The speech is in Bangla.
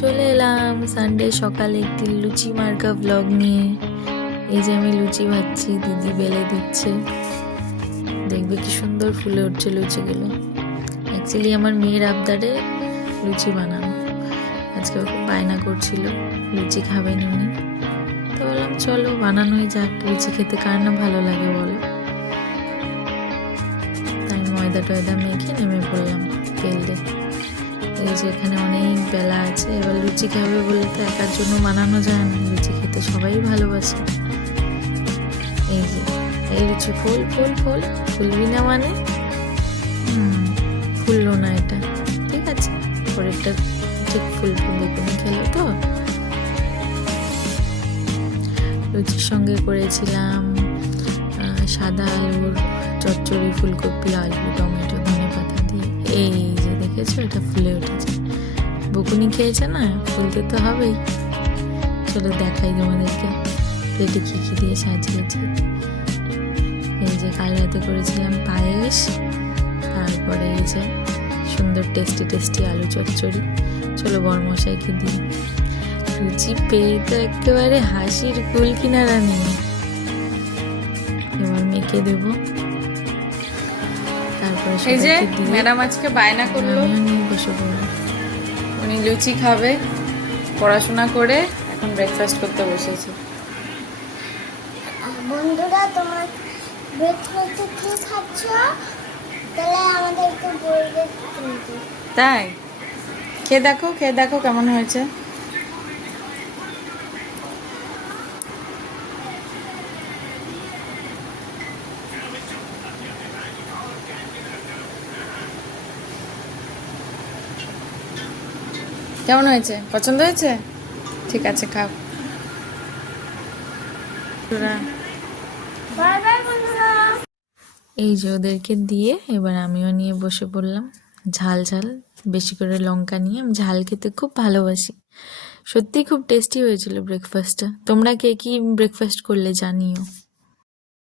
চলে এলাম সানডে সকালে একটি লুচি মার্কা ব্লগ নিয়ে। এই যে আমি লুচি ভাজছি, দিদি বেলে দিচ্ছে। দেখবে কি সুন্দর ফুলে উঠছে লুচিগুলো। অ্যাকচুয়ালি আমার মেয়ের আবদারে লুচি বানানো। আজকে খুব বায়না করছিল লুচি খাবেন উনি, তো বললাম চলো বানানোই যাক। লুচি খেতে কার না ভালো লাগে বলো। তাই ময়দা টয়দা মেখে নেমে পড়লাম তেল দিয়ে। এই যে এখানে অনেক বেলা আছে, এবার লুচি খাবে বলে তো একার জন্য বানানো যায় না, লুচি খেতে সবাই ভালোবাসে। এই যে এই লুচি ফুল ফুল ফুল ফুলবি না মানে ফুললো না, এটা ঠিক আছে, পরেরটা ঠিক ফুলবে, বেগুনি খেলো তো। লুচির সঙ্গে করেছিলাম সাদা আলুর চচ্চড়ি, ফুলকপি, আলু, টমেটো, ধনে পাতা দিয়ে। এই যে দেখেছো এটা ফুলে উঠেছে। বকুনি খেয়েছে না, ফুলতে তো হবেই। চলো দেখাই তোমাদেরকে প্লেটে কী কী দিয়ে সাজিয়েছি। এই যে কাল রাতে করেছিলাম পায়েস, তারপরে এই যে সুন্দর টেস্টি টেস্টি আলু চচ্চড়ি। চলো বরমশাইকে দিই। লুচি পেয়ে তো একেবারে হাসির কুল কিনারা নেই। এবার মেখে দেবো, তারপরে এই যে ম্যাডাম আজকে বায়না করলো, বসে পড়বো। উনি লুচি খাবে, পড়াশোনা করে এখন ব্রেকফাস্ট করতে বসেছে। বন্ধুরা, তোমার ব্রেকফাস্টে কি খাচ্ছ তাহলে আমাদেরকে বলবে কিন্তু। তাই খেয়ে দেখো কেমন হয়েছে। কেমন হয়েছে? পছন্দ হয়েছে? ঠিক আছে, খাও। বাই বাই বন্ধুরা। এই যে ওদেরকে দিয়ে এবার আমিও নিয়ে বসে পড়লাম। ঝাল ঝাল বেশি করে লঙ্কা নিয়ে, আমি ঝাল খেতে খুব ভালোবাসি। সত্যি খুব টেস্টি হয়েছিল ব্রেকফাস্টটা। তোমরা কে কি ব্রেকফাস্ট করলে জানিও।